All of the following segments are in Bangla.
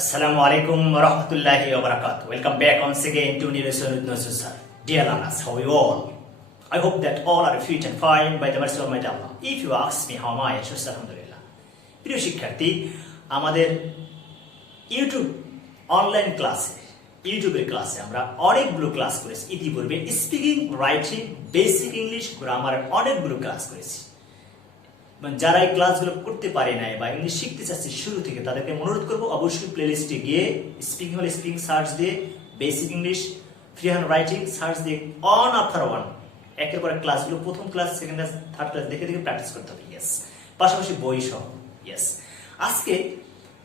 Assalamu alaikum wa rahmatullahi wa barakatuh. Welcome back once again to new lesson with Nazrul sir. Dear learners, how are you all? I hope that all are fit and fine by the mercy of Almighty Allah. If you ask me how am I, I should say alhamdulillah. প্রিয় শিক্ষার্থী, আমাদের ইউটিউব অনলাইন ক্লাসে ইউটিউবের ক্লাসে আমরা অনেকগুলো ক্লাস করেছি ইতিপূর্বে। স্পিকিং, রাইটিং, বেসিক ইংলিশ, গ্রামারের অনেকগুলো ক্লাস করেছি। যারা এই ক্লাসগুলো করতে পারে নাই বা ইংলিশ শিখতে চাচ্ছে শুরু থেকে, তাদেরকে অনুরোধ করবো অবশ্যই প্লেলিস্টে গিয়ে স্পিকিং হলে স্পিকিং সার্চ দিয়ে, basic English, free hand writing search দিয়ে অন আফটার ওয়ান একের পর ক্লাসগুলো প্রথম class, second class, third class দেখে দেখে প্র্যাকটিস করতে হবে। ইয়েস, পাশাপাশি বই সহ। ইয়েস, আজকে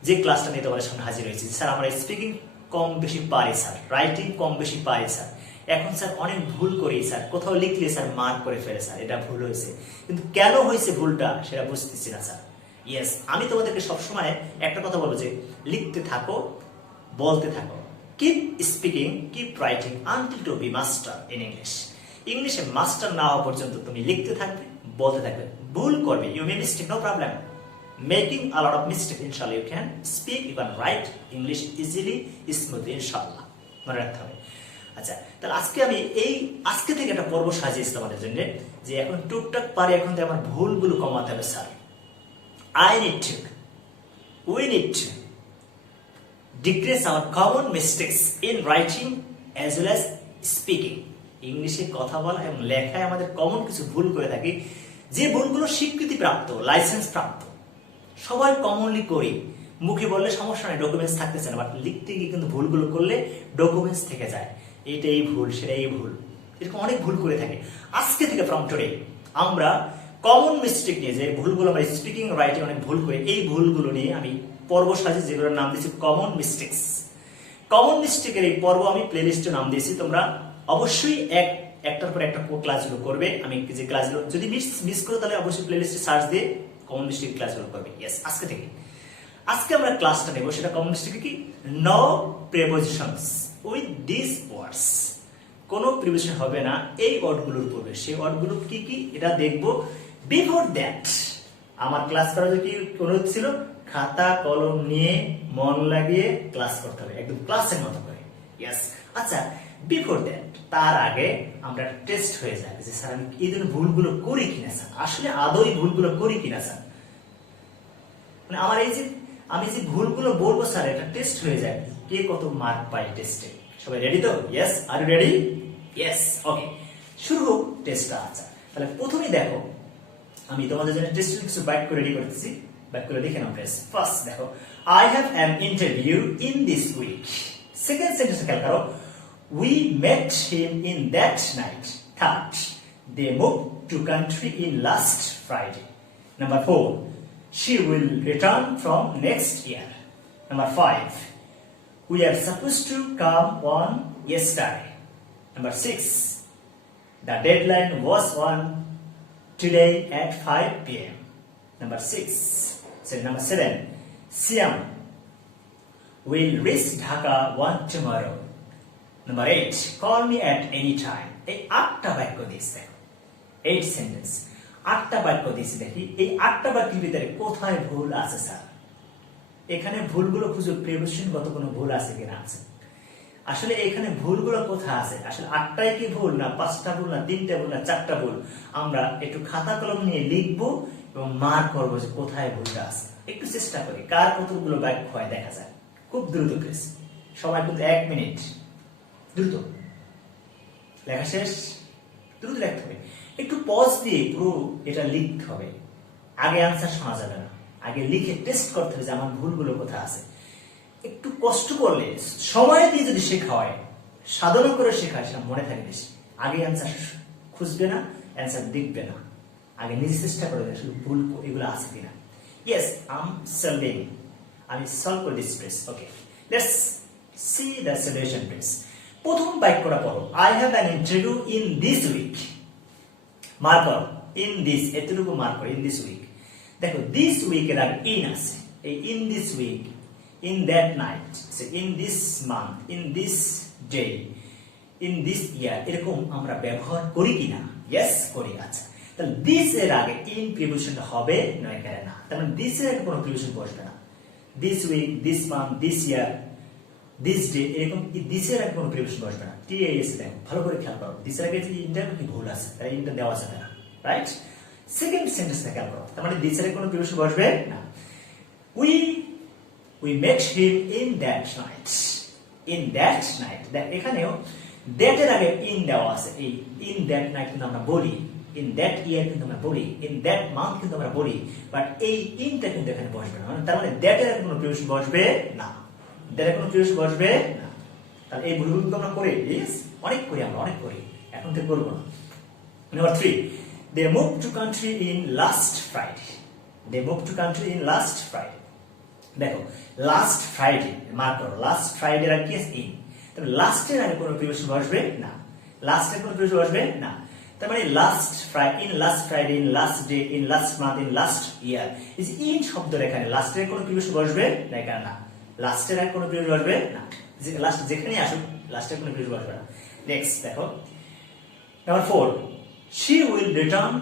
যে ক্লাসটা নিয়ে তোমাদের সামনে হাজির হয়েছি, স্যার আমরা স্পিকিং কম বেশি পারি স্যার, রাইটিং কম বেশি পারি স্যার, এখন স্যার অনেক ভুল করি স্যার, কোথাও লিখলে স্যার মার্ক করে ফেলে স্যার, এটা ভুল হয়েছে, কিন্তু কেন হয়েছে ভুলটা সেটা বুঝতেছি না স্যার। ইয়েস, আমি তোমাদেরকে সবসময় একটা কথা বলবো যে লিখতে থাকো, বলতে থাকো, keep speaking, keep writing until to be master in English. ইংলিশে মাস্টার না হওয়া পর্যন্ত তুমি লিখতে থাকবে, বলতে থাকবে, ভুল করবে, you may mistake, no problem, making a lot of mistake, inshallah you can speak, you can write English easily, smoothly, inshallah, মনে রাখতে হবে। আচ্ছা, তাহলে আজকে থেকে একটা পর্ব সাজিয়েছি তোমাদের জন্য, যে এখন টুকটাক পারে এখন তো আমার ভুলগুলো কমাতে হবে sir. we need to decrease our common mistakes in writing as well as speaking. ইংলিশে কথা বলা এবং লেখায় আমাদের কমন কিছু ভুল করে থাকি, যে ভুলগুলো স্বীকৃতি প্রাপ্ত, লাইসেন্স প্রাপ্ত, সবাই কমনলি করি, মুখে বললে সমস্যা নেই, ডকুমেন্টস থাকতেছে না, বাট লিখতে গিয়ে কিন্তু ভুলগুলো করলে ডকুমেন্টস থেকে যায়, এইটাই ভুল, সেটাই ভুল, এরকম অনেক ভুল করে থাকে। আজকে থেকে ফ্রম টুডে আমরা কমন মিস্টেক নিয়ে, যে ভুলগুলো আমরা স্পিকিং রাইটিং অনেক ভুল করি, এই ভুলগুলো নিয়ে আমি পর্ব সাজি, যেগুলোর নাম দিয়েছি কমন মিস্টেকস। কমন মিস্টেকের এই পর্ব আমি প্লেলিস্টে নাম দিয়েছি, তোমরা অবশ্যই একটার পর একটা ক্লাসগুলো করবে। আমি যে ক্লাসগুলো যদি মিস করো তাহলে অবশ্যই প্লেলিস্টে সার্চ দিয়ে কমন মিস্টেক ক্লাসগুলো করবে। ইয়েস, আজকে আমরা ক্লাসটা নেব, সেটা কমন মিস্টেক কি, no prepositions with this words. কোনো প্রিপোজিশন হবে না এই ওয়ার্ডগুলোর পূর্বে। সেই ওয়ার্ডগুলো কি কি এটা দেখবো। বিফোর দ্যাট আমার ক্লাস করার কি অনুরোধ ছিল, খাতা কলম নিয়ে মন লাগিয়ে ক্লাস করতে হবে, একদম ক্লাসের মতো করে। ইয়েস, আচ্ছা, বিফোর দ্যাট তার আগে আমরা টেস্ট হয়ে যায় যে স্যার আমি এই ধরনের ভুলগুলো করি কিনা স্যার, আসলে আদৌ ভুলগুলো করি কিনা স্যার, মানে আমার এই যে আমি যে ভুলগুলো বলবো স্যার এটা টেস্ট হয়ে যায়, কে কত মার্ক পাই টেস্টে। সবাই রেডি তো? Yes, are you ready? Yes, okay, শুরু হোক টেস্টটা। আচ্ছা, তাহলে প্রথমেই দেখো, আমি তোমাদের জন্য টেস্টের কিছু বাইট করে রেডি করতেছি, বাইট করে লিখে নাও প্লিজ। ফার্স্ট দেখো, I have an interview in this week. Second sentence খেয়াল করো, we met him in that night. Third, they moved to country in last Friday. Number 4, she will return from next year. Number 5, we are supposed to come on yesterday. Number 6, the deadline was on today at 5 p.m. Number 7, Siam will reach Dhaka one tomorrow. Number 8, call me at any time. এই 8টা বাক্য দিয়েছে, 8 সেন্টেন্স, 8টা বাক্য দিয়েছে। দেখি এই 8টা বাক্যের ভিতরে কোথায় ভুল আছে স্যার, এখানে ভুলগুলো খুঁজো, প্রিপোজিশনগত কোনো ভুল আছে কিনা আছে। আসলে এখানে ভুলগুলো কোথায় আছে, আসলে 8টাই কি ভুল, না 5টা ভুল, না 3টা ভুল, না 4টা ভুল, আমরা একটু খাতা কলম নিয়ে লিখবো এবং মার্ক করবো যে কোথায় ভুলটা আছে। একটু চেষ্টা করি কার কতগুলো বাক্য হয় দেখা যায়। খুব দ্রুত প্লিজ, সময় কিন্তু 1 মিনিট, দ্রুত লেখা শেষ, দ্রুত লিখতে হবে, একটু পজ দিয়ে পুরো এটা লিখতে হবে। আগে আনসার শোনা যাবে না, আগে লিখে টেস্ট করতে হবে যে আমার ভুলগুলো কোথায় আছে। একটু কষ্ট করলে, সময় দিয়ে যদি শেখা হয়, সাধনা করে শেখা হয়, সেটা মনে থাকে বেশি। আগে আনসার খুঁজবে না, অ্যান্সার দেখবে না, আগে নিজে চেষ্টা করবে আসলে ভুল এগুলো আছে কিনা। ইয়েস, আমি সলভ করে দিচ্ছি please. Okay, let's see the solution please. প্রথম বাক্যটা পড়ো, I have an interview in this week. Mark করো, ইন দিস, এতটুকু মার্ক করো, ইন দিস উইক। দেখো দিস উইকের আগে ইন আছে, এই in this week, in that night, in this month, in this day, in this year, এরকম আমরা ব্যবহার করি কিনা? ইয়েস, করি। আচ্ছা, তাহলে দিস এর আগে ইন প্রিপোজিশনটা হবে না, এখানে না, তার মানে দিস এর আগে কোনো প্রিপোজিশন বসবে না। This week, this month, this year, this day, এরকম দিস এর আগে কোনো প্রিপোজিশন বসবে না। টিএস দেখো ভালো করে খেয়াল করো, দিস এর আগে যে ইনটা কি ভুল আছে, তাই ইনটা দেওয়া যাবে না, রাইট? সেকেন্ড সেন্টেন্সটা খেয়াল করো, তার মানে দিস এর কোনো প্রিপোজিশন বসবে না। we met him in that night, in that night, দেখ এখানেও that এর আগে in দেওয়া আছে, এই in that night কিন্তু আমরা বলি, in that year কিন্তু আমরা বলি, in that month কিন্তু আমরা বলি, বাট এই ইনটা কিন্তু এখানে বসবে না, মানে তার মানে that এর কোনো প্রিপোজিশন বসবে না, that এর কোনো প্রিপোজিশন বসবে না। তাহলে এই ভুলগুলো আমরা করি, প্লিজ অনেক করি, আমরা অনেক করি, এখন থেকে করব না। Number 3, they moved to country in last Friday, they moved to country in last Friday, দেখো লাস্ট ফ্রাইডে মার্ক করো, লাস্ট ফ্রাইডে আর কি আছে ইন, তবে লাস্টের আগে কোনো প্রিপোজিশন বসবে না, লাস্টের কোনো প্রিপোজিশন বসবে না, তার মানে last Friday, in last Friday, in last day, in last month, in last year, এই যে ইন শব্দের এখানে লাস্টের কোনো প্রিপোজিশন বসবে না, এখানে না, লাস্টের আগে কোনো প্রিপোজিশন বসবে না, যে লাস্ট যেখানে আসুক লাস্টের কোনো প্রিপোজিশন বসবে না। নেক্সট দেখো number 4, she will return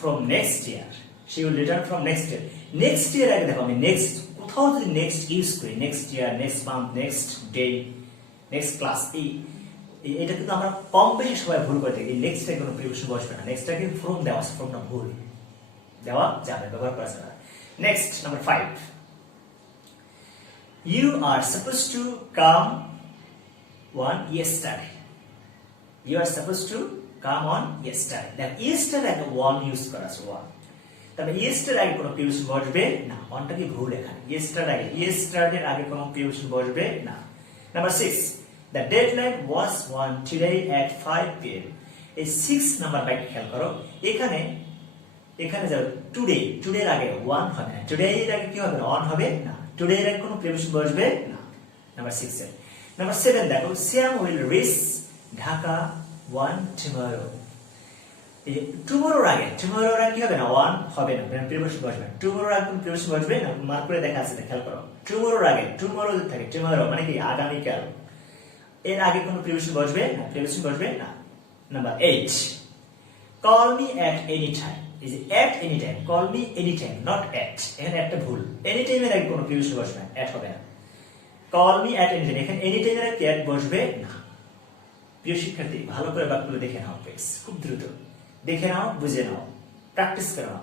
from next year, she will return from next year, next year আগে দেখো আমি নেক্সট কোথাও যদি নেক্সট ইউজ করি, next year, next month, next day, next class, এটা কিন্তু আমরা কম বেশি সবাই ভুল করে থাকি, নেক্সট এর কোনো প্রিপোজিশন বসবে না, নেক্সট এর কিন্তু ফ্রম দেওয়া আছে, ফ্রমটা ভুল, দেওয়া যাবে, ব্যবহার করা যাবে না। Next number 5, you are supposed to come on yesterday, you are supposed to come on yesterday, দেখ yesterday একটা one ইউজ করা আছে, one, তবে ইয়েস্টার আগে কোনো প্রিপোজিশন বসবে না, অনটা কি ভুল এখানে, ইয়েস্টার আগে, ইয়েস্টারডে আগে কোনো প্রিপোজিশন বসবে না। Number 6, the deadline was on today at 5 p.m. এই 6 নাম্বার বাইট খেয়াল করো, এখানে যাও টুডে, টুডে এর আগে ওয়ান হবে না, টুডে এর আগে কি হবে না, অন হবে না, টুডে এর আগে কোনো প্রিপোজিশন বসবে না। নাম্বার 6 এর নাম্বার 7 দেখো, Sam will reach Dhaka one tomorrow, টুমোরোর আগে, টুমোরোর আগে কি হবে না, ওয়ান হবে না, প্রিপোজিশন বসবে না, টুমোরোর আগে কোনো প্রিপোজিশন বসবে না, মার্ক করে দেখা আছে, খেয়াল করো, টুমোরোর আগে, টুমোরো যদি থাকে, টুমোরো মানে কি আগামীকাল, এর আগে কোনো প্রিপোজিশন বসবে না, প্রিপোজিশন বসবে না। Number 8, call me at any time, এই যে at any time, call me any time, not at, এখানে একটা ভুল, any time এর আগে কোনো প্রিপোজিশন বসবে না, at হবে না, call me at any time, এখানে any time এর আগে at বসবে না। প্রিয় শিক্ষার্থী ভালো করে বাক্যগুলো দেখে নাও প্লিজ, খুব দ্রুত দেখে নাও, বুঝে নাও, প্র্যাকটিস করে নাও।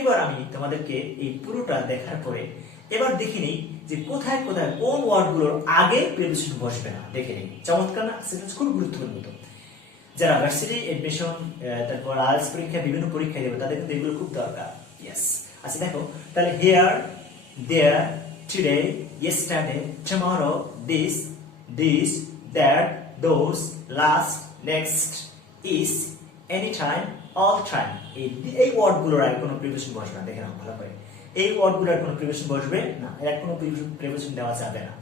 এবার আমি তোমাদেরকে এই পুরোটা দেখার পরে এবার দেখে নিই যে কোথায় কোথায় কোন ওয়ার্ডগুলোর আগে প্রিপোজিশন বসবে না, দেখে নিই। চমৎকার না? সেটা খুব গুরুত্বপূর্ণ। যারা ভার্সিটি এডমিশন, তারপর আইএলটিএস পরীক্ষা, বিভিন্ন পরীক্ষা দেবে, তাদের কিন্তু এগুলো খুব দরকার। ইয়েস, আচ্ছা দেখো তাহলে here, there, today, yesterday, tomorrow, this, that, those, last, next, is, any time, all time, এই ওয়ার্ডগুলোর আগে কোনো প্রিপোজিশন বসবে না, দেখে নাও ভালো করে। এই ওয়ার্ডগুলোর কোনো প্রিপোজিশন বসবে না, এর কোনো প্রিপোজিশন দেওয়া যাবে না।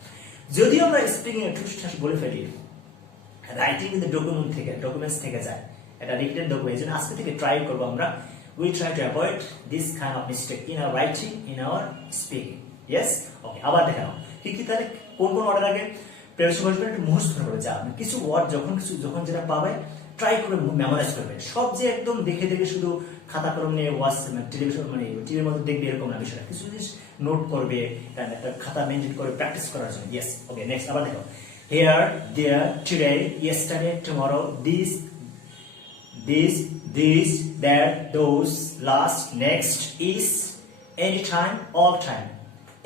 যদিও আমরা স্পিকিং এ ঠুসঠাস বলে ফেলি, রাইটিং কিন্তু ডকুমেন্টস থেকে যায়, এটা রিটেন ডকুমেন্ট। এজন্য আজকে থেকে ট্রাই করব আমরা, we try to avoid this kind of mistake in our writing, in our speaking. Yes, okay, আবার দেখে নাও কি তাহলে কোন ওয়ার্ডের আগে প্রিপোজিশন বসবে, একটু মুখস্থ করে যা কিছু ওয়ার্ড যখন যেটা পাবে ট্রাই করবে, মেমোরাইজ করবে। সব যে একদম দেখে দেখে শুধু খাতা কলম নিয়ে টেলিভিশন মানে টিভির মধ্যে দেখবে এরকম না বিষয়টা, কিছু জিনিস নোট করবে, একটা খাতা মেনটেন করে প্র্যাকটিস করার জন্য। ইয়েস, ওকে, নেক্সট আবার দেখো, here, there, today, yesterday, tomorrow, this, that, those, last, next, is, any time, all time,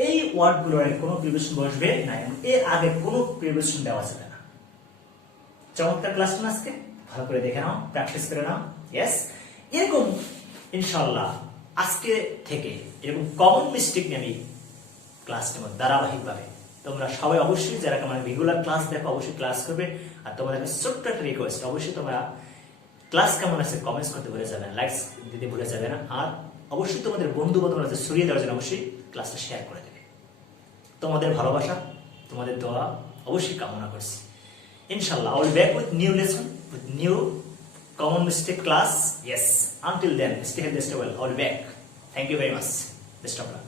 এই ওয়ার্ডগুলোর কোনো প্রিপোজিশন বসবে না, এর আগে কোনো প্রিপোজিশন দেওয়া যাবে না। চমৎকার ক্লাসটা আজকে ভালো করে দেখে নাও, প্র্যাকটিস করে নাও। ইয়েস, এরকম ইনশাআল্লাহ আজকে থেকে এরকম কমন মিস্টেক নিয়ে আমি ক্লাস নেব ধারাবাহিকভাবে। তোমরা সবাই অবশ্যই যারা আমার রেগুলার ক্লাস দেখো অবশ্যই ক্লাস করবে। আর তোমাদের ছোট্ট একটা রিকোয়েস্ট, অবশ্যই তোমরা ক্লাস কেমন আছে কমেন্টস করতে ভুলে যাবে না, লাইকস দিতে ভুলে যাবে না। আর অবশ্যই তোমাদের বন্ধু বান্ধবরা ছড়িয়ে দেওয়ার জন্য অবশ্যই ক্লাসটা শেয়ার করে দেবে। তোমাদের ভালোবাসা, তোমাদের দোয়া অবশ্যই কামনা করছি। Inshallah, I will be back with new lesson, with new common mistake class. Yes, until then, stay healthy, stay well. I will be back. Thank you very much. Best of luck.